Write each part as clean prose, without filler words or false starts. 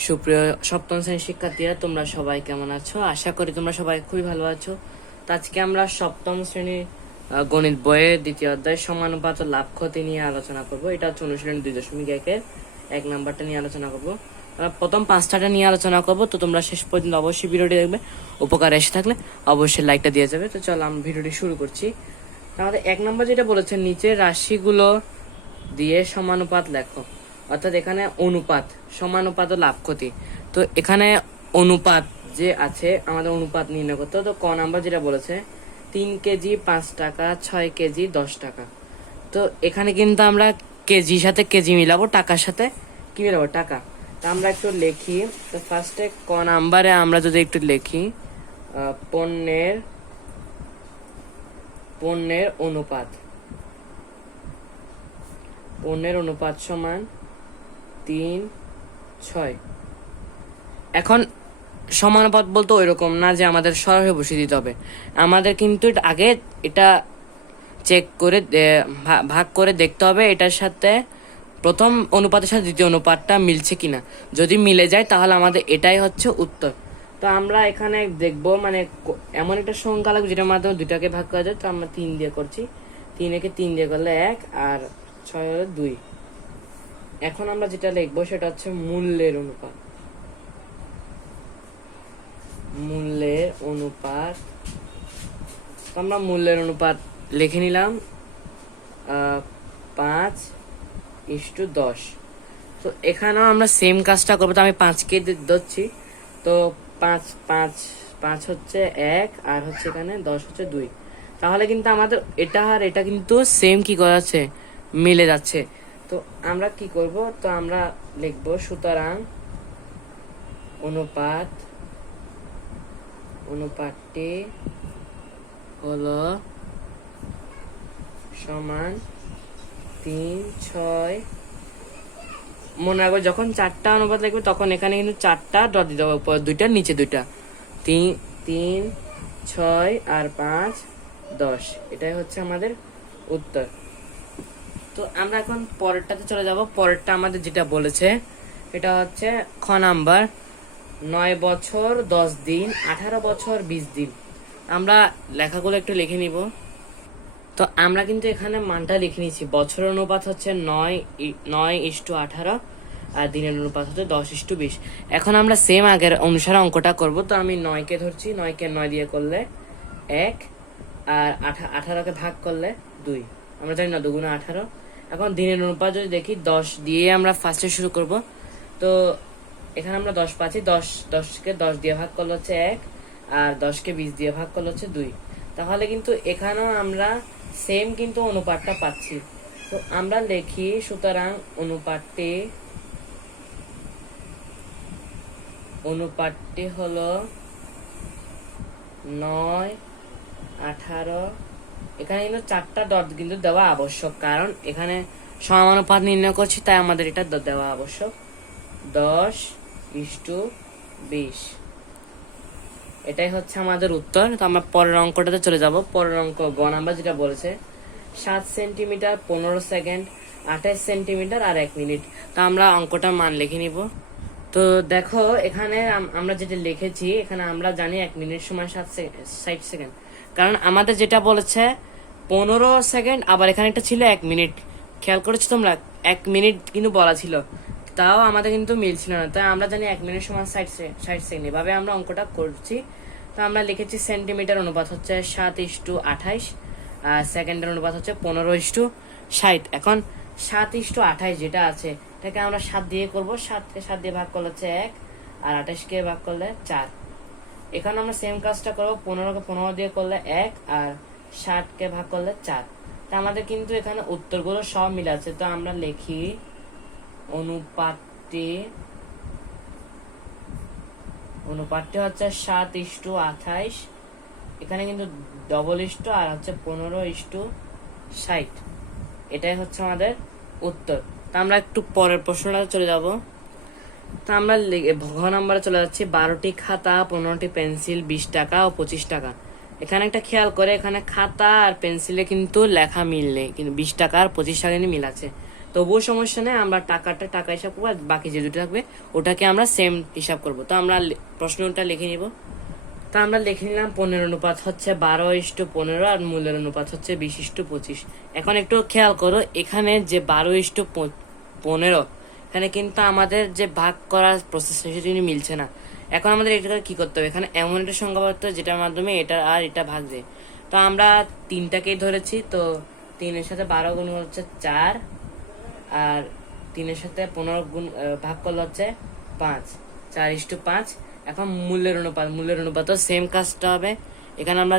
সুপ্রিয় সপ্তম শ্রেণীর শিক্ষার্থীরা, তোমরা সবাই কেমন আছো? আশা করি তোমরা সবাই খুবই ভালো আছো। তো আজকে আমরা সপ্তম শ্রেণীর গণিত বইয়ের দ্বিতীয় অধ্যায় সমানুপাত ও লাভ ক্ষতি নিয়ে আলোচনা করব। এটা হচ্ছে অনুশীলনী 2.1-এর 1 নাম্বারটা নিয়ে আলোচনা করব। প্রথম 5টা নিয়ে আলোচনা করব। তো তোমরা শেষ পর্যন্ত অবশ্যই ভিডিওটি দেখবে। উপকার এসে থাকলে অবশ্যই লাইকটা দিয়ে যাবে। তো চলো আমরা ভিডিওটি শুরু করছি। আমাদের 1 নাম্বার যেটা বলেছে, নিচের রাশিগুলো দিয়ে সমানুপাত লেখো। অর্থাৎ এখানে অনুপাত, সমানুপাত ও লাভ ক্ষতি। তো এখানে অনুপাত যে আছে, আমাদের অনুপাত নির্ণয় করতে। তো ক নাম্বার যেটা বলেছে 3 কেজি 5 টাকা, 6 কেজি 10 টাকা। তো এখানে কিন্তু আমরা কেজির সাথে কেজি মিলাবো, টাকার সাথে কি মিলাবো? টাকা। তো আমরা একটু লিখি। তো ফার্স্টে ক নাম্বারে আমরা যদি একটু লিখি পণ্যের অনুপাত, পণ্যের অনুপাত সমান 3:6। এখন সমানুপাত বলতে ওইরকম না যে আমাদের সরাসরি বসিয়ে দিতে হবে। আমাদের কিন্তু আগে এটা চেক করে ভাগ করে দেখতে হবে এটার সাথে প্রথম অনুপাতের সাথে দ্বিতীয় অনুপাতটা মিলছে কিনা। যদি মিলে যায় তাহলে আমাদের এটাই হচ্ছে উত্তর। তো আমরা এখানে দেখবো, মানে এমন একটা সংখ্যা লাগবে যেটার মাধ্যমে দুটাকে ভাগ করা যায়। তো আমরা 3 দিয়ে করছি, 3 3 দিয়ে করলে 1 আর 6 হলে 2। এখন আমরা যেটা লিখবো সেটা হচ্ছে মূল্যের অনুপাত। মূল্যের অনুপাত, আমরা মূল্যের অনুপাত লিখে নিলাম 5:10। তো এখানেও আমরা সেম কাজটা করবো। তো আমি 5কে ধরছি। তো 5 হচ্ছে 1 আর হচ্ছে এখানে 10 হচ্ছে 2। তাহলে কিন্তু আমাদের এটা আর এটা কিন্তু সেম কি করা আছে, মিলে যাচ্ছে। তো আমরা কি করব? তো আমরা লিখবো সুতরাং অনুপাতটি হলো সমান 3:6। মনে রাখবো যখন 4টা অনুপাত লিখবে তখন এখানে কিন্তু 4টা ডট দিতে হবে, উপর 2টা নিচে 2টা। 3:6 আর 5:10, এটাই হচ্ছে আমাদের উত্তর। তো আমরা এখন পরেরটাতে চলে যাব। পরেরটা আমাদের যেটা বলেছে এটা হচ্ছে খ নাম্বার 9 বছর 10 দিন, 18 বছর 20 দিন। আমরা লেখাগুলো একটু লিখে নিব। তো আমরা কিন্তু এখানে মানটা লিখে নিচ্ছি। বছরের অনুপাত হচ্ছে 9:18 আর দিনের অনুপাত হচ্ছে 10:20। এখন আমরা সেম আগের অনুসারে অঙ্কটা করব। তো আমি 9কে ধরছি, 9কে 9 দিয়ে করলে 1 আর 18কে ভাগ করলে 2। আমরা জানি না 2 গুণে 18। এখন দিনের অনুপাত যদি দেখি 10 দিয়ে আমরা ফার্স্টে শুরু করব। তো এখানে আমরা 10 পাচ্ছি, 10কে 10 দিয়ে ভাগ করলে হচ্ছে 1 আর 10কে 20 দিয়ে ভাগ করলে হচ্ছে 2। তাহলে কিন্তু এখানেও আমরা সেম কিন্তু অনুপাতটা পাচ্ছি। তো আমরা লিখি সুতরাং অনুপাতটি হলো 9:18। এখানে কিন্তু 4টা ডট কিন্তু দেওয়া আবশ্যক, কারণ এখানে সমানুপাত নির্ণয় করছি, তাই আমাদের এটা দেওয়া আবশ্যক। 10:20, এটাই হচ্ছে আমাদের উত্তর। তো আমরা পরের অঙ্কটাতে চলে যাব। পরের অঙ্ক গ নাম্বার যেটা বলেছে 7 সেন্টিমিটার 15 সেকেন্ড, 28 সেন্টিমিটার আর 1 মিনিট। তো আমরা অঙ্কটার মান লিখে নিব। তো দেখো এখানে আমরা যেটা লিখেছি, এখানে আমরা জানি 1 মিনিট সমান 60 সেকেন্ড। কারণ আমাদের যেটা বলেছে 15 সেকেন্ড, আবার এখানে একটা ছিল 1 মিনিট। খেয়াল করেছো তোমরা? 1 মিনিট কিন্তু বলা ছিল, তাও আমাদের কিন্তু মিলছিল না। তাই আমরা জানি 1 মিনিট সমান 60 সেকেন্ড। এভাবে আমরা অঙ্কটা করছি। তো আমরা লিখেছি সেন্টিমিটার অনুপাত হচ্ছে 7:28 আর সেকেন্ডের অনুপাত হচ্ছে 15:60। এখন 7:28 যেটা আছে এটাকে আমরা 7 দিয়ে করবো। 7কে 7 দিয়ে ভাগ করলে হচ্ছে 1 আর 28কে ভাগ করলে 4। এখানে আমরা সেম কাজটা করবো। 15কে 15 দিয়ে করলে 1 আর 60কে ভাগ করলে 4। তা আমাদের কিন্তু এখানে উত্তরগুলো সব মিলে আছে। তো আমরা লিখি অনুপাতটি হচ্ছে 7:28। এখানে কিন্তু ডবল ইস্টু আর হচ্ছে 15:60। এটাই হচ্ছে আমাদের উত্তর। তা আমরা একটু পরের প্রশ্নটা চলে যাব। তো আমরা ঘ নাম্বারে চলে যাচ্ছি। 12টি খাতা, 15টি পেন্সিল, 20 টাকা ও 25 টাকা। এখানে একটা খেয়াল করে, এখানে খাতা আর পেন্সিলে কিন্তু লেখা মিল নেই, কিন্তু 20 টাকা আর 25 টাকা মিল আছে। তবুও সমস্যা নেই, আমরা টাকা হিসাব করবো, আর বাকি যে দুটো থাকবে ওটাকে আমরা সেম হিসাব করব। তো আমরা প্রশ্নটা লিখে নিব। তো আমরা লিখে নিলাম 15 অনুপাত হচ্ছে 12:15 আর মূলের অনুপাত হচ্ছে 20:25। এখন একটু খেয়াল করো, এখানে যে 12:15 এখানে কিন্তু আমাদের যে ভাগ করার প্রসেস সেটা কিন্তু মিলছে না। এখন আমাদের এটা কি করতে হবে, এখানে এমন একটা সংখ্যা করতে হবে যেটার মাধ্যমে এটা আর এটা ভাগ যায়। তো আমরা 3টাকেই ধরেছি, তো 3-এর সাথে 12 গুণ হচ্ছে 4, আর 3-এর সাথে 15 গুণ ভাগ করলে হচ্ছে 5, 4:5। এখন মূল্যের অনুপাতও সেম কাজটা হবে। এখানে আমরা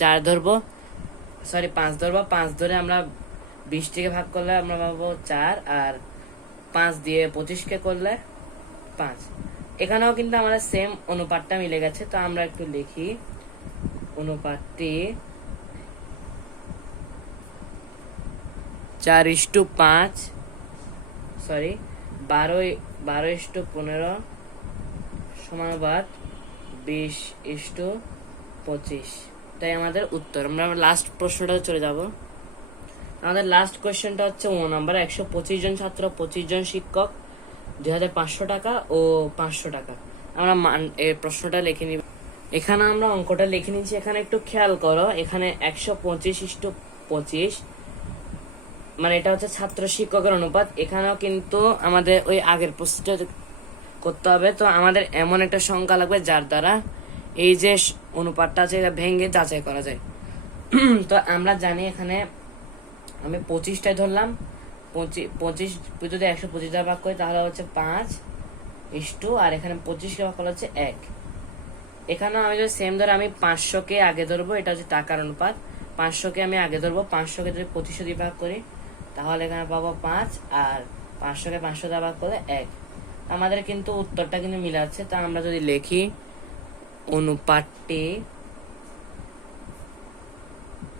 4 ধরবো, সরি 5 ধরবো। 5 ধরে আমরা 20 ভাগ করলে আমরা পাবো 4, আর 5 দিয়ে 25 করলে 5। এখানেও কিন্তু আমাদের সেম অনুপাতটা মিলে গেছে। তো আমরা একটু লিখি, অনুপাতটি 4:5, সরি 12:15 সমানুপাত 20:25। তাই আমাদের উত্তর। আমরা লাস্ট প্রশ্নটা চলে যাব। আমাদের লাস্ট কোয়েশ্চেনটা হচ্ছে 1 নাম্বার। 125 জন ছাত্র, 25 জন শিক্ষক, 2500 টাকা ও 500 টাকা। আমরা এই প্রশ্নটা লিখে নিব। এখানে আমরা অঙ্কটা লিখে নিচ্ছি। এখানে একটু খেয়াল করো, এখানে 125:25 মানে এটা হচ্ছে ছাত্র শিক্ষকের অনুপাত। এখানেও কিন্তু আমাদের ওই আগের প্রশ্নটা করতে হবে। তো আমাদের এমন একটা সংখ্যা লাগবে যার দ্বারা এই যে অনুপাতটা আছে এটা ভেঙে যাচাই করা যায়। তো আমরা জানি এখানে আমি 25টাই ধরলাম। 25 যদি 125 দ্বারা ভাগ করি তাহলে হচ্ছে 5, আর এখানে 25কে ভাগ করলে হচ্ছে 1। এখানেও আমি যদি সেম ধরে আমি 500কে আগে ধরবো, এটা হচ্ছে টাকার অনুপাত। 500কে আমি আগে ধরবো, 500কে যদি 25 দিয়ে ভাগ করি তাহলে এখানে পাবো 5, আর 500কে 500 দ্বারা ভাগ করলে 1। আমাদের কিন্তু উত্তরটা কিন্তু মিলে আছে। তা আমরা যদি লিখি, অনুপাতটি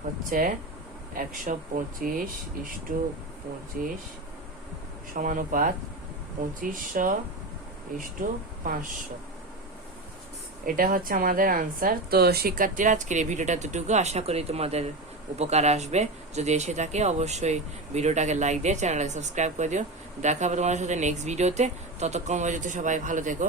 হচ্ছে 125:25 সমানুপাত 2500:500। এটা হচ্ছে আমাদের আনসার। তো শিক্ষার্থীরা, আজকের এই ভিডিওটা এতটুকু। আশা করি তোমাদের উপকার আসবে। যদি এসে থাকে অবশ্যই ভিডিওটাকে লাইক দিয়ে চ্যানেলটাকে সাবস্ক্রাইব করে দিও। দেখা হবে তোমাদের সাথে নেক্সট ভিডিওতে। ততক্ষণ পর্যন্ত সবাই ভালো থেকো।